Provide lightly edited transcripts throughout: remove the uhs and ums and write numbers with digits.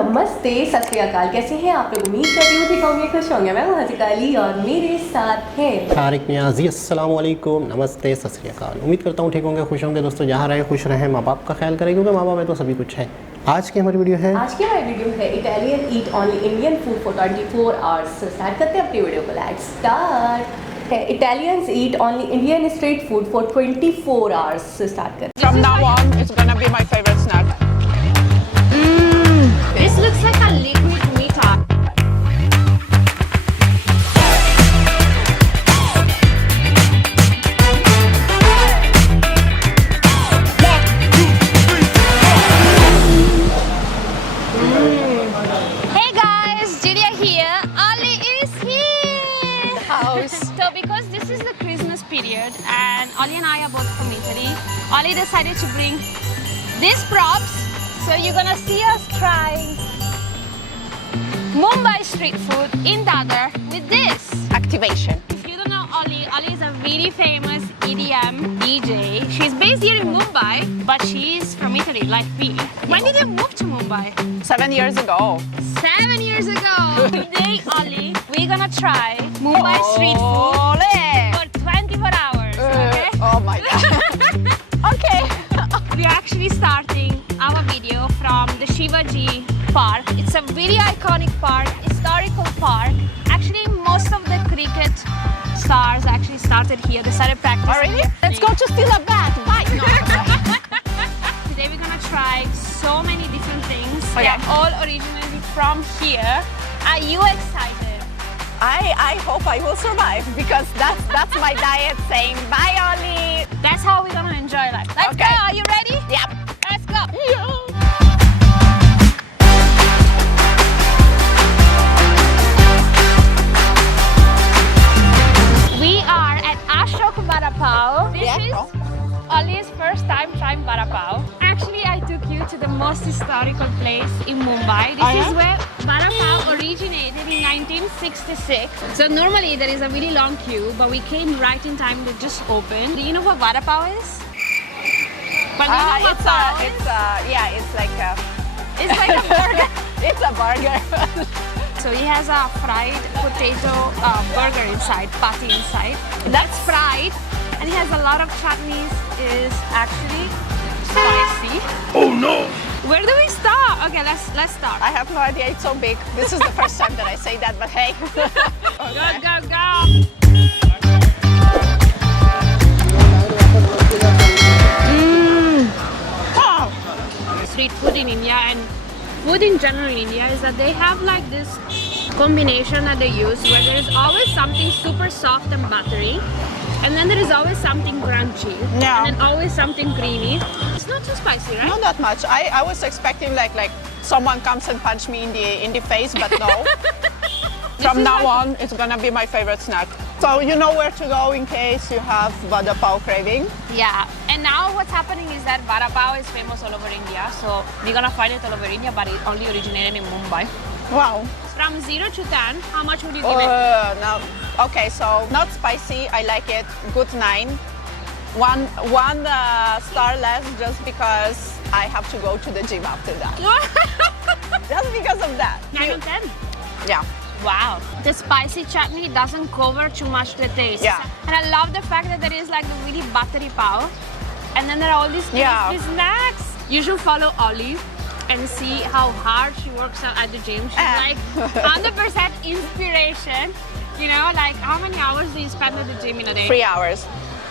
नमस्ते, सत श्री अकाल। कैसे हैं आप लोग? उम्मीद करती हूँ ठीक होंगे, खुश होंगे। मैं हज़िकाली और मेरे साथ हैं तारिक नियाज़ी। अस्सलाम वालेकुम, नमस्ते, सत श्री अकाल। उम्मीद करता हूँ ठीक होंगे, खुश होंगे। दोस्तों जहाँ रहें खुश रहें, माँ बाप का ख्याल करें क्योंकि माँ बाप में तो सभी कुछ है। आज की हमारी वीडियो है Italian eat only Indian food for 24 hours. Start करते हैं अपनी वीडियो को। Let's start. Italians eat only Indian street food for 24 hours. Start करते हैं। From now on, it's gonna be my favorite snack. This looks like a liquid meat. Hey guys, Julia here. Ali is here. The house. So because this is the Christmas period and Ali and I are both from Italy, Ali decided to bring these props. So you're gonna see us trying Mumbai street food in Dadar with this. Activation. If you don't know Oli, Oli is a very famous EDM DJ. She's based here in Mumbai, but she's from Italy, like me. When did you move to Mumbai? 7 years ago. 7 years ago. Today, Oli, we're gonna try Mumbai street food Ole. for 24 hours, okay? Oh my god. Okay. We're actually starting our video from the Shivaji Park. It's a very iconic park, historical park. Actually, most of the cricket stars actually started here. They started practicing. Oh really? Let's go to steal a bat. Bye. No. Today we're gonna try so many different things. Okay. They're all originally from here. Are you excited? I hope I will survive because that's my diet saying bye Oli. That's how we're gonna enjoy life. Let's Okay. go. Are you ready? Yep. Let's go. We are at Ashok Vada Pav. This Yeah. is Ali's first time trying Vada Pav. Actually, I took you to the most historical place in Mumbai. This is where Vada Pav originated in 1966. So normally there is a really long queue, but we came right in time to just open. Do you know what Vada Pav is? But do you know what pav is? It's like a It's like a burger. it's a burger. So he has a fried potato burger inside, patty inside. That's fried, and he has a lot of chutneys. Is actually spicy. Oh no! Where do we start? Okay, let's start. I have no idea. It's so big. This is the first time that I say that, but hey. Go go go! Wow. Street food in India and food in general in India is that they have like this combination that they use where there is always something super soft and buttery, and then there is always something crunchy, Yeah. and then always something creamy. It's not too spicy, right? Not that much. I was expecting like someone comes and punch me in the face, but no. From is now like- on, it's gonna be my favorite snack. So you know where to go in case you have vada pav craving. Yeah, and now what's happening is that Vada Pav is famous all over India, so we're gonna find it all over India, but it only originated in Mumbai. Wow. From 0 to 10, how much would you give it? No. Okay, so not spicy. I like it. Good 9. One star less just because I have to go to the gym after that. Just because of that. 9 on 10? Yeah. Wow. The spicy chutney doesn't cover too much the taste. Yeah. And I love the fact that there is like the really buttery pav. And then there are all these Yeah. tasty snacks. You should follow Oli and see how hard she works out at the gym. She's like 100% inspiration. You know, like how many hours do you spend at the gym in a day? 3 hours.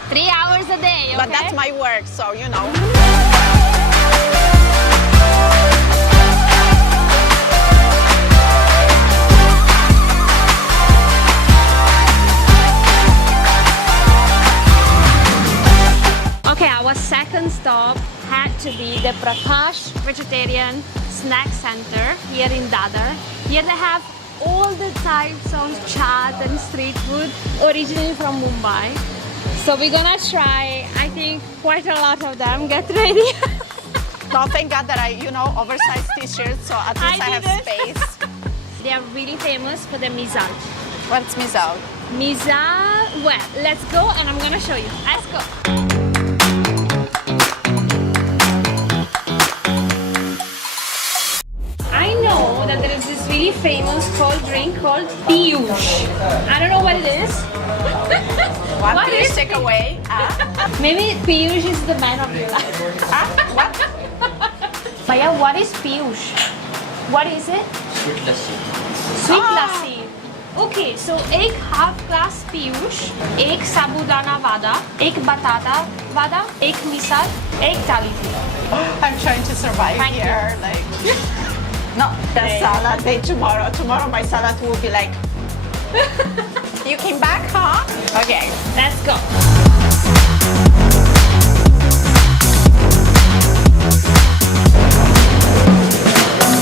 3 hours a day, okay? But that's my work, so you know. Okay, our second stop had to be the Prakash Vegetarian Snack Center here in Dadar. Here they have all the types of chaat and street food originally from Mumbai. So we're gonna try, I think, quite a lot of them. Get ready. No, thank God that I, oversized t-shirts, so at least I have did it. space. They are really famous for the mizal. What's mizal? Mizal, well, let's go and I'm gonna show you. Let's go. I know there is this really famous cold drink called Piyush. I don't know what it is. One What please is take away. Maybe Piyush is the man of your life. What? Maya, what is Piyush? What is it? Sweet lassi. Sweet lassi. Okay, so एक half glass Piyush, एक साबुदाना वादा, एक बताता वादा, एक मिसाल, एक थाली P. I'm trying to survive Thank you. here. Like, no, the salad day tomorrow. Tomorrow my salad will be like, you came back, huh? Okay. Let's go.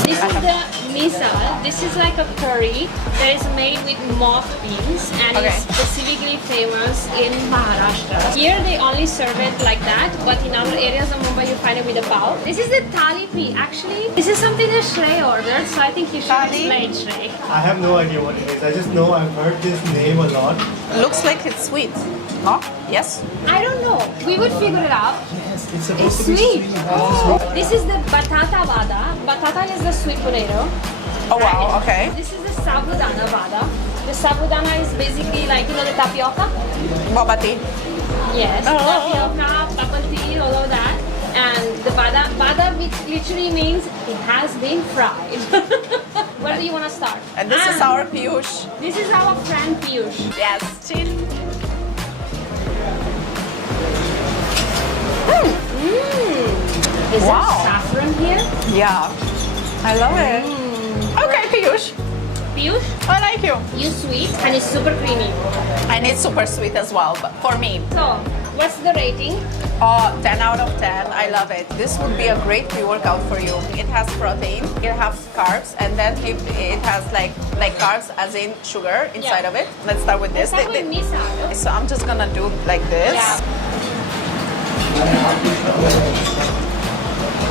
This is the misal. This is like a curry that is made with mock beans and Okay. is specifically famous in Maharashtra. Here they only serve it like that, but in other areas of Mumbai you find it with a pav. This is the thali pi. Actually, this is something that Shrey ordered, so I think you should Thali? explain, Shrey. I have no idea what it is. I just know I've heard this name a lot. Looks like it's sweet. Oh, yes. I don't know. We would figure it out. Yes, it's It's supposed to be sweet. sweet. Oh. This is the batata vada. Batata is the sweet potato. Oh, wow. Okay. This is the sabudana vada. The sabudana is basically like, you know, the tapioca? Boba tea. Yes. Oh. Tapioca, bubble tea, all of that. And the vada which literally means it has been fried. Where do you want to start? And this is our Piyush. This is our friend Piyush. Yes. Chin. Is Wow. there saffron here? Yeah. I love it. Okay, Piyush. Piyush, I like you. you sweet and it's super creamy. And it's super sweet as well, but for me. So, what's the rating? Oh, 10 out of 10. I love it. This would be a great pre-workout for you. It has protein, it has carbs, and then it has like carbs as in sugar inside Yeah. of it. Let's start with this. Let's start with misal. So I'm just gonna do like this. Yeah.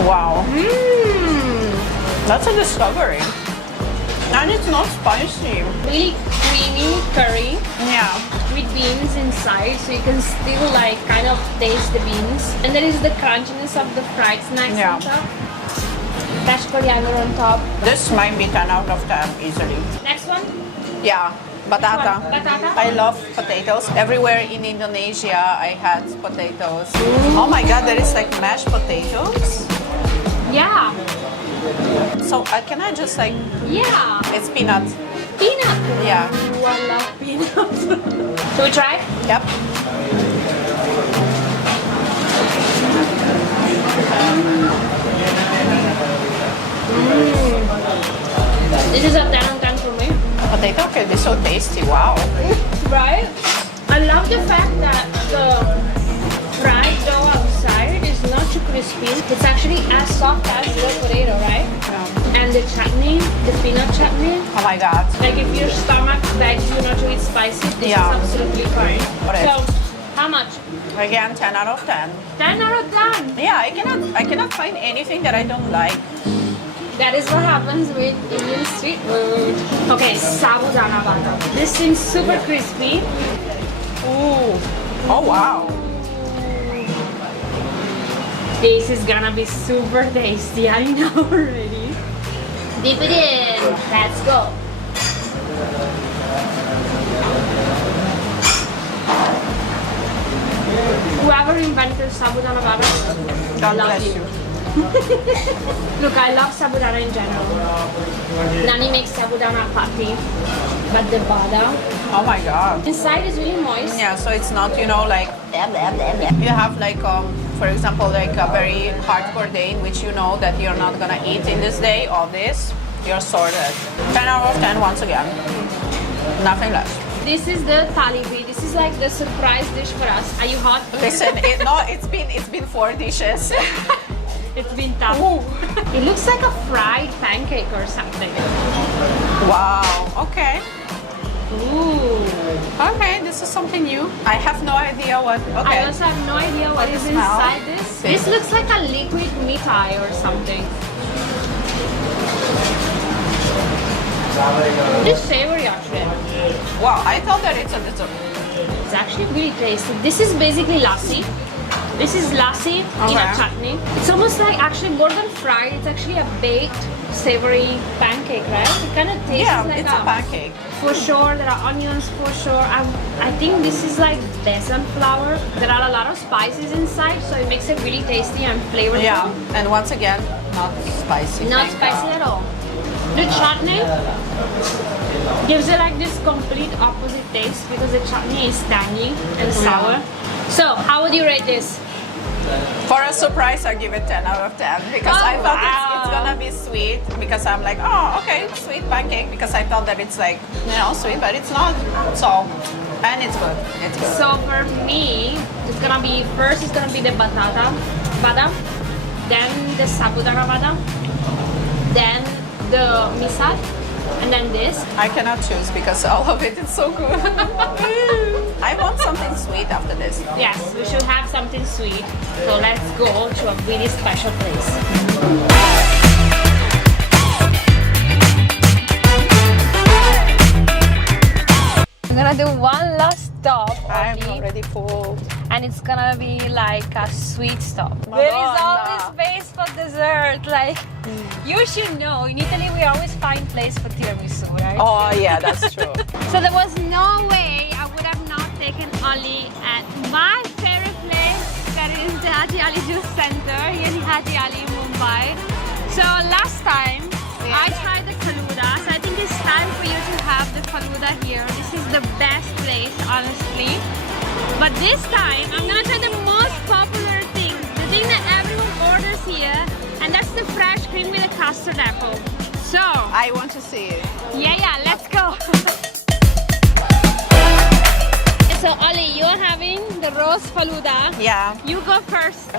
Wow. That's a discovery. And it's not spicy. Really creamy curry Yeah. with beans inside, so you can still like kind of taste the beans. And there is the crunchiness of the fried snacks Yeah. on top. Fresh coriander on top. This might be 10 out of 10 easily. Next one. Yeah. Batata. Which one? Batata? I love potatoes. Everywhere in Indonesia, I had potatoes. Oh my god, there is like mashed potatoes. Yeah. So can I just like, Yeah. it's peanuts. Peanut. Yeah. Ooh, I love peanuts. Should we try? Yep. This is a 10 on 10 for me. Potato can be so tasty. Wow. Right? I love the fact that the fried dough outside is not too crispy. It's actually as soft as the potato, right? Yeah. And the chutney, the peanut chutney, Oh my god. like if your stomach begs you not to eat spicy, this Yeah. is absolutely fine. Correct. So, how much? Again, 10 out of 10. 10 out of 10. Yeah, I cannot find anything that I don't like. That is what happens with Indian street food. Okay, sabudana vada. This seems super crispy. Ooh. Oh wow. This is gonna be super tasty, I know already. Dip it in. Let's go. Whoever invented sabudana vada, God love bless you. you. Look, I love sabudana in general. Nani makes sabudana patti, but the vada Oh my god. inside is really moist. Yeah, so it's not, you know, like you have like for example, like a very hardcore day in which you know that you're not gonna eat in this day all this, you're sorted. 10 out of 10 once again. Nothing less. This is the talibi. This is like the surprise dish for us. Are you hot? Listen, it's been 4 dishes. It's been tough. Ooh. It looks like a fried pancake or something. Wow. Okay. Ooh. Okay, this is something new. I have no idea what. Okay. I also have no idea what is smell? inside this. This looks like a liquid mithai or something. It's savory actually. Wow, I thought that it's a dessert. It's actually really tasty. This is basically lassi. This is lassi in a Okay. chutney. It's almost like actually more than fried. It's actually a baked savory pancake. pancake, right? It kind of tastes Yeah, like it's a pancake. For sure, there are onions. For sure, I think this is like besan flour. There are a lot of spices inside, so it makes it really tasty and flavorful. Yeah, and once again, not spicy. Not thank spicy God. at all. The chutney gives it like this complete opposite taste because the chutney is tangy and sour. So, how would you rate this? For a surprise, I give it 10 out of 10 because I thought it's gonna be sweet because I'm like, oh, okay, sweet pancake because I thought that it's like, sweet, but it's not. So, and it's good. It's good. So for me, it's gonna be first. It's gonna be the batata vada, then the sabudana vada, then the misal, and then this. I cannot choose because all of it is so good. I want something sweet after this. Yes, we should have something sweet. So let's go to a really special place. I'm gonna do one last stop I'm only, already full. and it's gonna be like a sweet stop. Madonna. There is always space for dessert. Like you should know, in Italy we always find place for tiramisu, right? Oh yeah, that's true. So there was no way I would have not taken Ali at my favorite place, that is the Haji Ali Juice Center here in Haji Ali, Mumbai. So last time I tried the faluda, so I think it's time for you to have the faluda here. This is the best place, honestly. But this time I'm gonna try the most popular thing, the thing that everyone orders here, and that's the fresh cream with a custard apple. So I want to see it. yeah, let's go. So Ali, you're having the rose faluda. Yeah. You go first.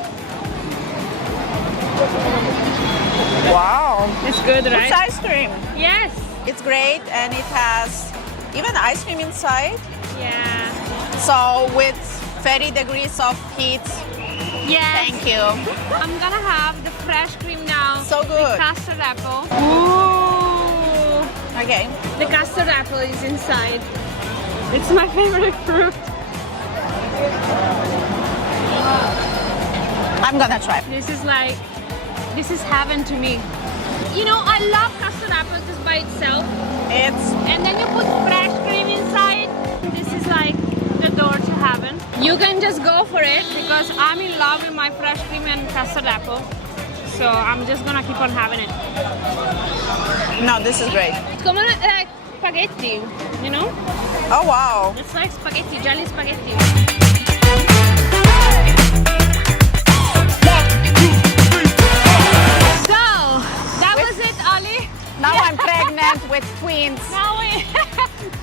Wow. It's good, It's right? ice cream. Yes. It's great and it has even ice cream inside. Yeah. So with 30 degrees of heat. Yes. Thank you. I'm gonna have the fresh cream now. So With good. custard apple. Ooh. Okay. The custard apple is inside. It's my favorite fruit. I'm gonna try. This is heaven to me. You know, I love custard apple just by itself. And then you put fresh cream inside. This is like the door to heaven. You can just go for it because I'm in love with my fresh cream and custard apple. So I'm just gonna keep on having it. No, this is great. It's como like spaghetti, you know? Oh wow. It's like spaghetti, jelly spaghetti. So, that was it, Ali. Now I'm pregnant with twins. Now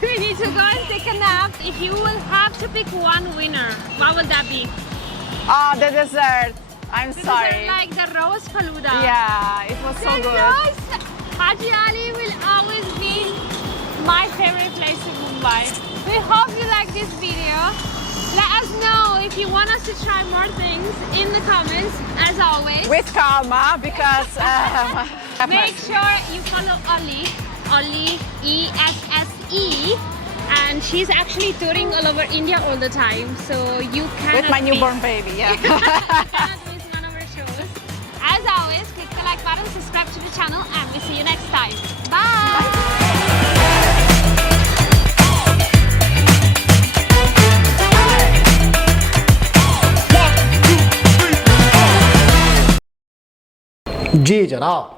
we need to go and take a nap. If you will have to pick one winner, what would that be? Oh, the dessert. I'm This sorry. is like the rose faluda. Yeah, it was so The good. rose Haji Ali will always be my favorite place in Mumbai. We hope you like this video. Let us know if you want us to try more things in the comments, as always. With calma because Make sure you follow Ollie, E-S-S-E, and she's actually touring all over India all the time, so you cannot with my miss- newborn baby, yeah. cannot miss one of our shows. As always, click the like button, subscribe to the channel, and we'll see you next time. Bye. जी जनाब,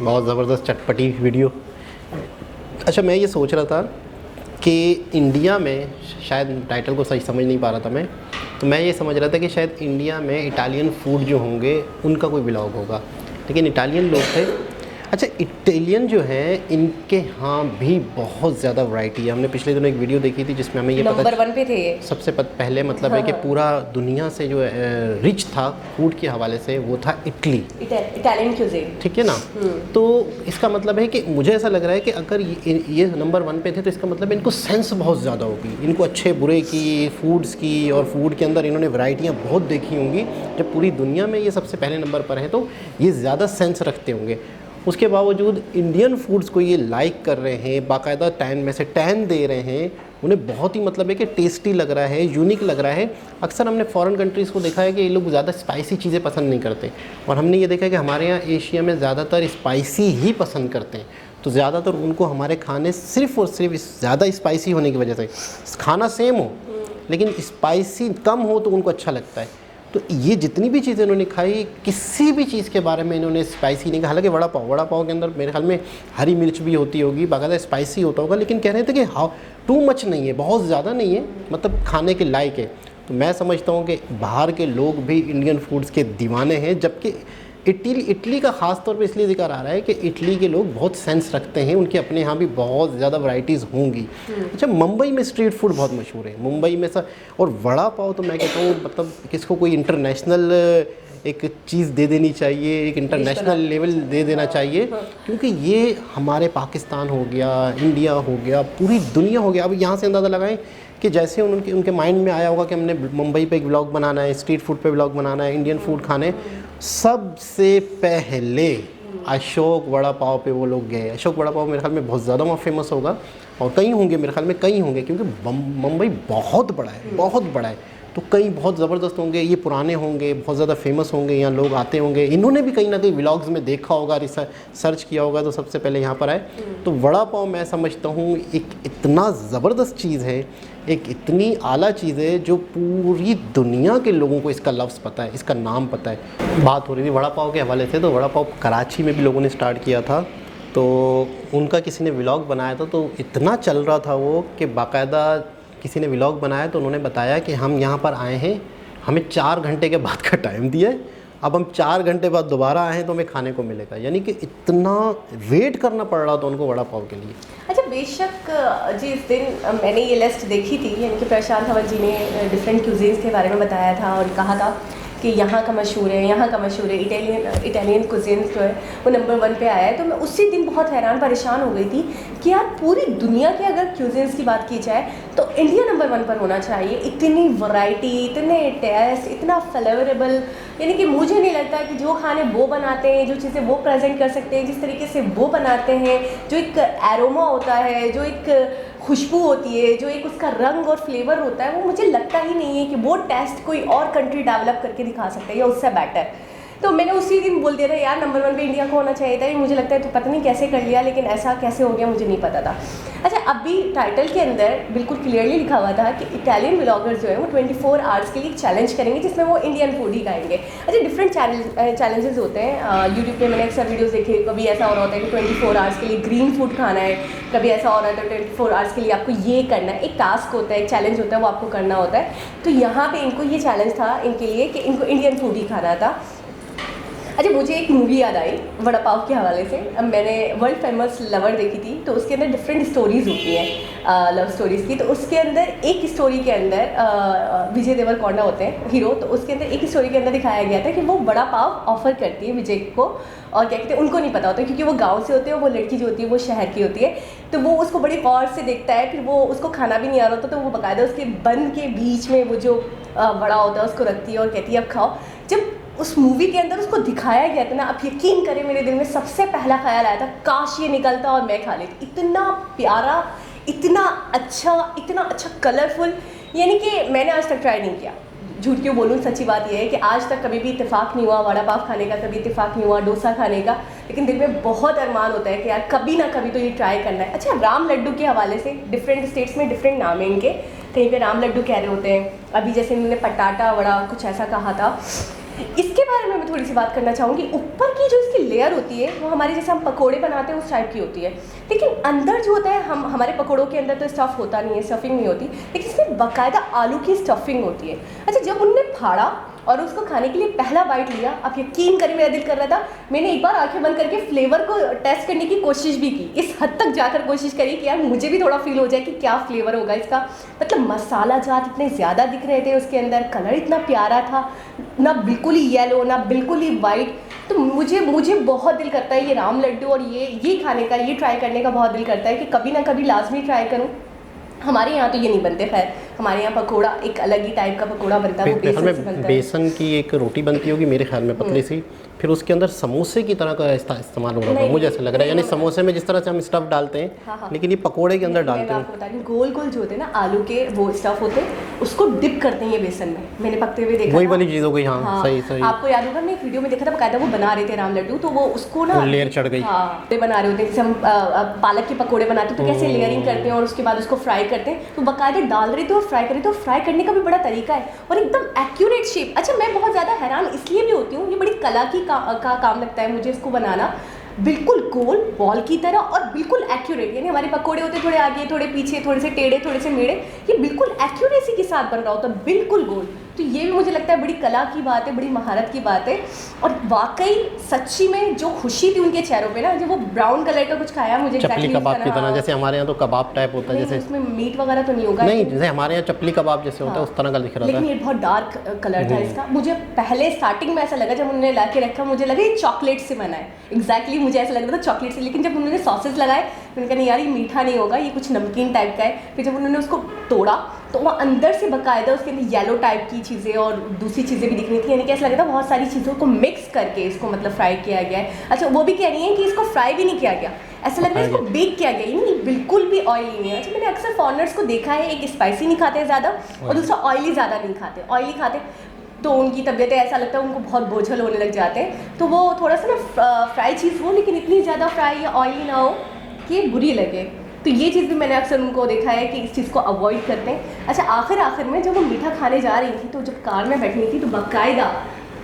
बहुत ज़बरदस्त चटपटी वीडियो। अच्छा, मैं ये सोच रहा था कि इंडिया में शायद टाइटल को सही समझ नहीं पा रहा था मैं, तो मैं ये समझ रहा था कि शायद इंडिया में इटालियन फूड जो होंगे उनका कोई ब्लॉग होगा, लेकिन इटालियन लोग थे। अच्छा, इटालियन जो है इनके यहाँ भी बहुत ज़्यादा वैरायटी है। हमने पिछले दिनों एक वीडियो देखी थी जिसमें हमें ये पता नंबर 1 पे थे ये। सबसे पहले मतलब है कि पूरा दुनिया से जो रिच था फूड के हवाले से वो था इटली, इटालियन क्यूजीन। ठीक है ना। तो इसका मतलब है कि मुझे ऐसा लग रहा है कि अगर ये नंबर 1 पे थे तो इसका मतलब इनको सेंस बहुत ज़्यादा होगी, इनको अच्छे बुरे की, फूड्स की, और फूड के अंदर इन्होंने वैरायटियाँ बहुत देखी होंगी। जब पूरी दुनिया में ये सबसे पहले नंबर पर है तो ये ज़्यादा सेंस रखते होंगे। उसके बावजूद इंडियन फूड्स को ये लाइक कर रहे हैं, बाकायदा 10 में से 10 दे रहे हैं, उन्हें बहुत ही मतलब है कि टेस्टी लग रहा है, यूनिक लग रहा है। अक्सर हमने फॉरेन कंट्रीज़ को देखा है कि ये लोग ज़्यादा स्पाइसी चीज़ें पसंद नहीं करते, और हमने ये देखा है कि हमारे यहाँ एशिया में ज़्यादातर स्पाइसी ही पसंद करते हैं। तो ज़्यादातर उनको हमारे खाने सिर्फ़ और सिर्फ ज़्यादा स्पाइसी होने की वजह से, खाना सेम हो लेकिन स्पाइसी कम हो तो उनको अच्छा लगता है। तो ये जितनी भी चीज़ें इन्होंने खाई, किसी भी चीज़ के बारे में इन्होंने स्पाइसी नहीं कहा। हालांकि वड़ा पाव के अंदर मेरे ख्याल में हरी मिर्च भी होती होगी, बाकायदा स्पाइसी होता होगा, लेकिन कह रहे थे कि टू मच नहीं है, बहुत ज़्यादा नहीं है, मतलब खाने के लायक है। तो मैं समझता हूँ कि बाहर के लोग भी इंडियन फूड्स के दीवाने हैं, जबकि इटली का ख़ास तौर पे इसलिए जिक्र आ रहा है कि इटली के लोग बहुत सेंस रखते हैं, उनके अपने यहाँ भी बहुत ज़्यादा वैरायटीज़ होंगी। अच्छा, मुंबई में स्ट्रीट फूड बहुत मशहूर है, मुंबई में और वड़ा पाव तो मैं कहता हूँ मतलब किसको कोई इंटरनेशनल एक चीज़ दे देनी चाहिए, एक इंटरनेशनल लेवल दे देना चाहिए, क्योंकि ये हमारे पाकिस्तान हो गया, इंडिया हो गया, पूरी दुनिया हो गया। अब यहाँ से अंदाज़ा लगाएं कि जैसे उनके माइंड में आया होगा कि हमने मुंबई पे एक व्लॉग बनाना है, स्ट्रीट फूड पे व्लॉग बनाना है, इंडियन फूड खाने, सबसे पहले अशोक वड़ा पाव पे वो लोग गए। अशोक वड़ा पाव मेरे ख्याल में बहुत ज़्यादा वहाँ फेमस होगा, और कई होंगे, मेरे ख्याल में कई होंगे, क्योंकि मुंबई बहुत बड़ा है, बहुत बड़ा है, तो कई बहुत ज़बरदस्त होंगे, ये पुराने होंगे, बहुत ज़्यादा फेमस होंगे, यहाँ लोग आते होंगे, इन्होंने भी कहीं ना कहीं व्लॉग्स में देखा होगा, सर्च किया होगा, तो सबसे पहले यहाँ पर आए। तो वड़ा पाव मैं समझता हूँ एक इतना ज़बरदस्त चीज़ है, एक इतनी आला चीज़ है जो पूरी दुनिया के लोगों को इसका लफ्ज़ पता है, इसका नाम पता है। बात हो रही थी वड़ा पाव के हवाले से, तो वड़ा पाव कराची में भी लोगों ने स्टार्ट किया था, तो उनका किसी ने व्लॉग बनाया था, तो इतना चल रहा था वो कि बाकायदा किसी ने व्लॉग बनाया तो उन्होंने बताया कि हम यहाँ पर आए हैं, हमें 4 घंटे के बाद का टाइम दिया है, अब हम 4 घंटे बाद दोबारा आए हैं तो हमें खाने को मिलेगा। यानी कि इतना वेट करना पड़ रहा था उनको वड़ा पाव के लिए। अच्छा, बेशक जिस दिन मैंने ये लिस्ट देखी थी, यानी कि प्रशांत हवल जी ने डिफरेंट क्यूजीन्स के बारे में बताया था और कहा था कि यहाँ का मशहूर है, यहाँ का मशहूर है, इटालियन कुजीन्स जो है वो नंबर 1 पे आया है, तो मैं उसी दिन बहुत हैरान परेशान हो गई थी कि यार पूरी दुनिया के अगर क्यूजीन्स की बात की जाए तो इंडिया नंबर 1 पर होना चाहिए। इतनी वैरायटी, इतने टेस्ट, इतना फ्लेवरेबल, यानी कि मुझे नहीं लगता कि जो खाने वो बनाते हैं, जो चीज़ें वो प्रेजेंट कर सकते हैं, जिस तरीके से वो बनाते हैं, जो एक एरोमा होता है, जो एक खुशबू होती है, जो एक उसका रंग और फ्लेवर होता है, वो मुझे लगता ही नहीं है कि वो टेस्ट कोई और कंट्री डेवलप करके दिखा सकता है या उससे बेटर। तो मैंने उसी दिन बोल दिया था यार नंबर 1 पे इंडिया को होना चाहिए था। मुझे लगता है तो पता नहीं कैसे कर लिया, लेकिन ऐसा कैसे हो गया मुझे नहीं पता था। अच्छा, अभी टाइटल के अंदर बिल्कुल क्लियरली लिखा हुआ था कि इटालियन व्लॉगर्स जो है वो 24 आवर्स के लिए चैलेंज करेंगे, जिसमें वो इंडियन फूड ही खाएंगे। अच्छा, डिफरेंट चैलेंजेस होते हैं। यूट्यूब पे मैंने अक्सर वीडियोस देखे, कभी ऐसा हो रहा होता है कि 24 आवर्स के लिए ग्रीन फूड खाना है, कभी ऐसा हो रहा है तो 24 आवर्स के लिए आपको ये करना है। एक टास्क होता है, एक चैलेंज होता है, वो आपको करना होता है। तो यहाँ पे इनको ये चैलेंज था इनके लिए कि इनको इंडियन फूड ही खाना था। अच्छा, मुझे एक मूवी याद आई वड़ा पाव के हवाले से। अब मैंने वर्ल्ड फेमस लवर देखी थी, तो उसके अंदर डिफरेंट स्टोरीज़ होती हैं लव स्टोरीज़ की। तो उसके अंदर एक स्टोरी के अंदर विजय देवरकोंडा होते हैं हीरो, तो उसके अंदर एक स्टोरी के अंदर दिखाया गया था कि वो वड़ा पाव ऑफ़र करती है विजय को, और क्या कहते हैं उनको नहीं पता होता क्योंकि वो गांव से होते हैं, वो लड़की जो होती है वो शहर की होती है। तो वो उसको बड़ी गौर से देखता है, फिर वो उसको खाना भी नहीं आ रहा होता, तो वो बाकायदा उसके बन के बीच में वो जो वड़ा होता है उसको रखती है और कहती है अब खाओ। जब उस मूवी के अंदर उसको दिखाया गया था ना, आप यकीन करें मेरे दिल में सबसे पहला ख्याल आया था काश ये निकलता और मैं खा लेती। इतना प्यारा, इतना अच्छा कलरफुल, यानी कि मैंने आज तक ट्राई नहीं किया, झूठ क्यों बोलूँ, सच्ची बात यह है कि आज तक कभी भी इत्तेफाक नहीं हुआ वड़ा पाव खाने का, कभी इत्तेफाक नहीं हुआ डोसा खाने का, लेकिन दिल में बहुत अरमान होता है कि यार कभी ना कभी तो ये ट्राई करना है। अच्छा, राम लड्डू के हवाले से डिफरेंट स्टेट्स में डिफरेंट नाम है इनके, कहीं पे राम लड्डू कह रहे होते हैं, अभी जैसे इन्होंने पटाटा वड़ा कुछ ऐसा कहा था। इसके बारे में मैं थोड़ी सी बात करना चाहूँगी। ऊपर की जो इसकी लेयर होती है वो हमारे जैसे हम पकोड़े बनाते हैं उस टाइप की होती है, लेकिन अंदर जो होता है हमारे पकोड़ों के अंदर तो स्टफ़ होता नहीं है, स्टफिंग नहीं होती, लेकिन इसमें बाकायदा आलू की स्टफिंग होती है। अच्छा, जब उनने फाड़ा और उसको खाने के लिए पहला बाइट लिया, आप यकीन करें मेरा दिल कर रहा था, मैंने एक बार आंखें बंद करके फ्लेवर को टेस्ट करने की कोशिश भी की, इस हद तक जाकर कोशिश करी कि यार मुझे भी थोड़ा फील हो जाए कि क्या फ्लेवर होगा इसका। मतलब मसाला जात इतने ज़्यादा दिख रहे थे उसके अंदर, कलर इतना प्यारा था, ना बिल्कुल ही येलो ना बिल्कुल ही वाइट। तो मुझे बहुत दिल करता है ये राम लड्डू और ये खाने का, ये ट्राई करने का बहुत दिल करता है कि कभी ना कभी लाजमी ट्राई करूँ। हमारे यहाँ तो ये नहीं बनते, खैर हमारे यहाँ पकोड़ा एक अलग ही टाइप का पकोड़ा बनता है, वो मेरे ख्याल बेसन से में बनता है। बेसन की एक रोटी बनती होगी मेरे ख्याल में, पतली सी, फिर उसके अंदर समोसे की तरह का इस्तेमाल हो रहा होगा, नहीं, मुझे ऐसा लग रहा है। यानी नहीं, समोसे में जिस तरह से हम स्टफ़ डालते हैं, हाँ। लेकिन ये पकोड़े के अंदर मैं डालते हैं। आपको बता रही हूँ, गोल गोल जो होते हैं ना आलू के, वो स्टफ होते हैं, उसको डिप करते हैं ये बेसन में, मैंने पकते हुए देखा वही था। वाली चीज़ हो गई। हाँ, सही। आपको याद होगा, मैं एक वीडियो में देखा था, बकायदा वो बना रहे थे राम लड्डू, तो वो उसको ना लेयर चढ़ गई। हाँ, ते बना रहे होते हैं, जैसे हम पालक के पकोड़े बनाते हैं तो कैसे लेयरिंग करते हैं और उसके बाद उसको फ्राई करते हैं, तो बकायदा डाल रहे थे और फ्राई कर रहे थे, और फ्राई करने का भी बड़ा तरीका है और एकदम एक्यूरेट शेप। अच्छा, मैं बहुत ज़्यादा हैरान इसलिए भी होती हूँ, ये बड़ी कला की का काम लगता है मुझे इसको बनाना, बिल्कुल गोल बॉल की तरह और बिल्कुल एक्यूरेट। यानी हमारे पकोड़े होते थोड़े आगे थोड़े पीछे, थोड़े से टेढ़े थोड़े से मेढ़े, ये बिल्कुल एक्यूरेसी के साथ बन रहा होता है, बिल्कुल गोल। तो ये भी मुझे लगता है बड़ी कला की बात है, बड़ी महारत की बात है। और वाकई सच्ची में जो खुशी थी उनके चेहरों पे ना, जब वो ब्राउन कलर का कुछ खाया, मुझे चपली कबाब की तरह, जैसे हमारे यहाँ तो कबाब टाइप होता है, जैसे उसमें मीट वगैरह तो नहीं होगा, नहीं, जैसे हमारे यहाँ चपली कबाब जैसे होता है उस तरह का दिख रहा था। लेकिन ये बहुत डार्क कलर था इसका। मुझे पहले स्टार्टिंग में ऐसा लगा, जब उन्होंने ला के रखा, मुझे लगा ये चॉकलेट से बना है, एग्जैक्टली मुझे ऐसा लग रहा था चॉकलेट से, लेकिन जब उन्होंने सॉसेज लगाए तो मैंने कहा नहीं यार, ये मीठा नहीं होगा, ये कुछ नमकीन टाइप का है। फिर जब उन्होंने उसको तोड़ा तो वो अंदर से बकायदा उसके अंदर येलो टाइप की चीज़ें और दूसरी चीज़ें भी दिख रही थी, यानी कि ऐसा लग रहा था बहुत सारी चीज़ों को मिक्स करके इसको मतलब फ्राई किया गया है। अच्छा, वो भी कह रही है कि इसको फ्राई भी नहीं किया गया, ऐसा लग रहा है इसको बेक किया गया, यानी बिल्कुल भी ऑयली नहीं है। अच्छा, मैंने अक्सर फॉरनर्स को देखा है, एक स्पाइसी नहीं खाते ज़्यादा और दूसरा ऑयली ज़्यादा नहीं खाते, ऑयली खाते तो उनकी तबीयतें ऐसा लगता है उनको बहुत बोझल होने लग जाते हैं, तो वो थोड़ा सा ना फ्राई चीज़ हो, लेकिन इतनी ज़्यादा फ्राई या ऑयली ना हो कि बुरी लगे। तो ये चीज़ भी मैंने अक्सर उनको देखा है कि इस चीज़ को अवॉइड करते हैं। अच्छा, आखिर में जब वो मीठा खाने जा रही थी, तो जब कार में बैठी थी तो बाकायदा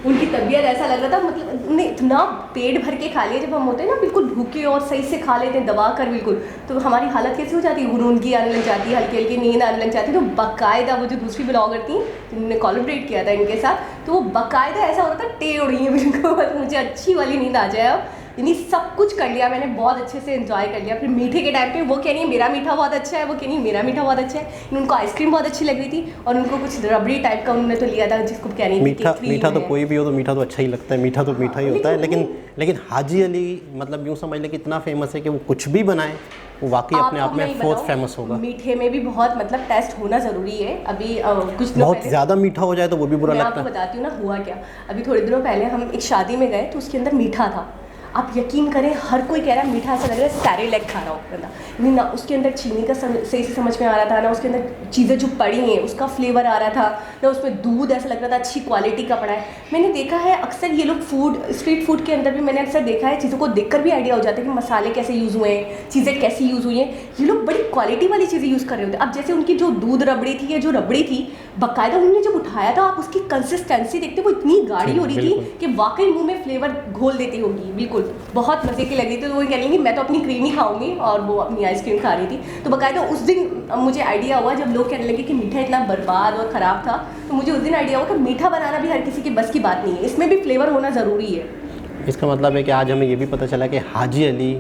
उनकी तबीयत ऐसा लग रहा था, मतलब उन्हें इतना पेट भर के खा लिया। जब हम होते हैं ना बिल्कुल भूखे और सही से खा लेते हैं दबा कर बिल्कुल, तो हमारी हालत कैसी हो जाती है, गुनूनगी आने लग जाती है, हल्की हल्की नींद आने लग जाती है। तो बाकायदा वो जो दूसरी ब्लॉगर थी जिन्होंने कोलैबोरेट किया था इनके साथ, तो वो बाकायदा ऐसा हो रहा था टेढ़ हो रही है बिल्कुल, मुझे अच्छी वाली नींद आ जाए अब, यानी सब कुछ कर लिया मैंने, बहुत अच्छे से एंजॉय कर लिया। फिर मीठे के टाइम पे वो कह रही है मेरा मीठा बहुत अच्छा है, वो कह रही है मेरा मीठा बहुत अच्छा है। उनको आइसक्रीम बहुत अच्छी लग रही थी और उनको कुछ रबड़ी टाइप का उन्होंने तो लिया था, जिसको कह रही मीठा तो कोई भी हो तो मीठा तो अच्छा ही लगता है, मीठा तो मीठा ही होता है। लेकिन हाजी अली मतलब यूँ समझ लें कि इतना फेमस है कि वो कुछ भी बनाए वो वाकई अपने आप में फोर्थ फेमस होगा। मीठे में भी बहुत मतलब टेस्ट होना ज़रूरी है। अभी कुछ बहुत ज़्यादा मीठा हो जाए तो वो भी बुरा लगता है। मैं आपको बताती हूँ ना हुआ क्या। अभी थोड़े दिनों पहले हम एक शादी में गए तो उसके अंदर मीठा था, आप यकीन करें हर कोई कह रहा है मीठा, ऐसा लग रहा है सैरेलैक खा रहा हो बंदा, नहीं ना उसके अंदर चीनी का सही से समझ में आ रहा था, ना उसके अंदर चीज़ें जो पड़ी हैं उसका फ्लेवर आ रहा था, ना उसमें दूध ऐसा लग रहा था अच्छी क्वालिटी का पड़ा है। मैंने देखा है अक्सर ये लोग स्ट्रीट फूड के अंदर भी मैंने अक्सर देखा है, चीज़ों को देखकर भी आइडिया हो जाता है कि मसाले कैसे यूज़ हुए हैं, चीज़ें कैसी यूज़ हुई हैं। ये लोग बड़ी क्वालिटी वाली चीज़ें यूज़ कर रहे होते हैं। अब जैसे उनकी जो दूध रबड़ी थी या जो रबड़ी थी, बाकायदा उन्होंने जब उठाया था, आप उसकी कंसिस्टेंसी देखते वो इतनी गाढ़ी हो रही थी कि वाकई मुँह में फ्लेवर घोल देती होगी, बिल्कुल बहुत मजे की लगी थी। तो वो कह लेंगी मैं तो अपनी क्रीम ही खाऊंगी, और वो अपनी आइसक्रीम खा रही थी। तो बाकायदा उस दिन मुझे आइडिया हुआ, जब लोग कहने लगे कि मीठा इतना बर्बाद और ख़राब था, तो मुझे उस दिन आइडिया हुआ कि मीठा बनाना भी हर किसी की बस की बात नहीं है, इसमें भी फ्लेवर होना ज़रूरी है। इसका मतलब है कि आज हमें ये भी पता चला कि हाजी अली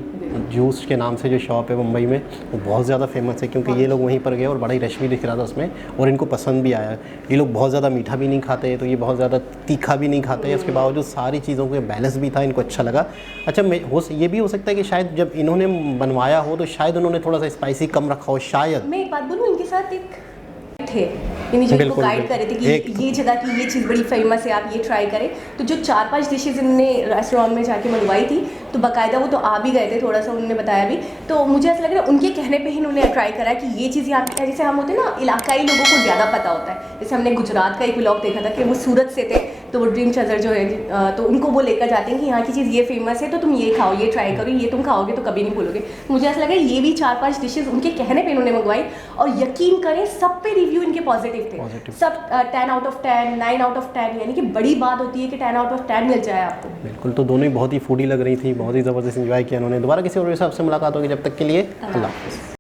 जूस के नाम से जो शॉप है मुंबई में वो बहुत ज़्यादा फेमस है, क्योंकि ये लोग वहीं पर गए और बड़ा ही रश भी दिख रहा था उसमें और इनको पसंद भी आया। ये लोग बहुत ज़्यादा मीठा भी नहीं खाते, तो ये बहुत ज़्यादा तीखा भी नहीं खाते, उसके बावजूद सारी चीज़ों के बैलेंस भी था, इनको अच्छा लगा। अच्छा, ये भी हो सकता है कि शायद जब इन्होंने बनवाया हो तो शायद उन्होंने थोड़ा सा स्पाइसी कम रखा हो शायद। मैं एक बात बोलूँ, इनके साथ एक थे इनको गाइड कर रहे थे कि ये जगह की ये चीज़ बड़ी फेमस है, आप ये ट्राई करें। तो जो 4-5 डिशेज़ इन्होंने रेस्टोरेंट में जाके मंगवाई थी, तो बाकायदा वो तो आ भी गए थे, थोड़ा सा उन्होंने बताया भी। तो मुझे ऐसा लग रहा है उनके कहने पे ही इन्होंने ट्राई करा कि ये चीज़ यहाँ पे, जैसे हम होते हैं ना इलाकाई लोगों को ज़्यादा पता होता है। जैसे हमने गुजरात का एक व्लॉग देखा था कि वो सूरत से थे, तो वो ड्रीम चदर जो है तो उनको वो लेकर जाते हैं कि यहाँ की चीज़ ये फेमस है, तो तुम ये खाओ, ये ट्राई करो, ये तुम खाओगे तो कभी नहीं भूलोगे। मुझे ऐसा लगा ये भी 4-5 डिशेज़ उनके कहने पर इन्होंने मंगवाई, और यकीन करें सब पे रिव्यू इनके पॉजिटिव थे, सब 10 आउट ऑफ 10, 9 आउट ऑफ 10, यानी कि बड़ी बात होती है कि 10 आउट ऑफ 10 मिल जाए आपको। बिल्कुल, तो दोनों ही बहुत ही फूडी लग रही थी, बहुत ही ज़बरदस्त एंजॉय किया उन्होंने। दोबारा किसी और हिसाब से मुलाकात होगी, जब तक के लिए अल्लाह हाफ़िज़।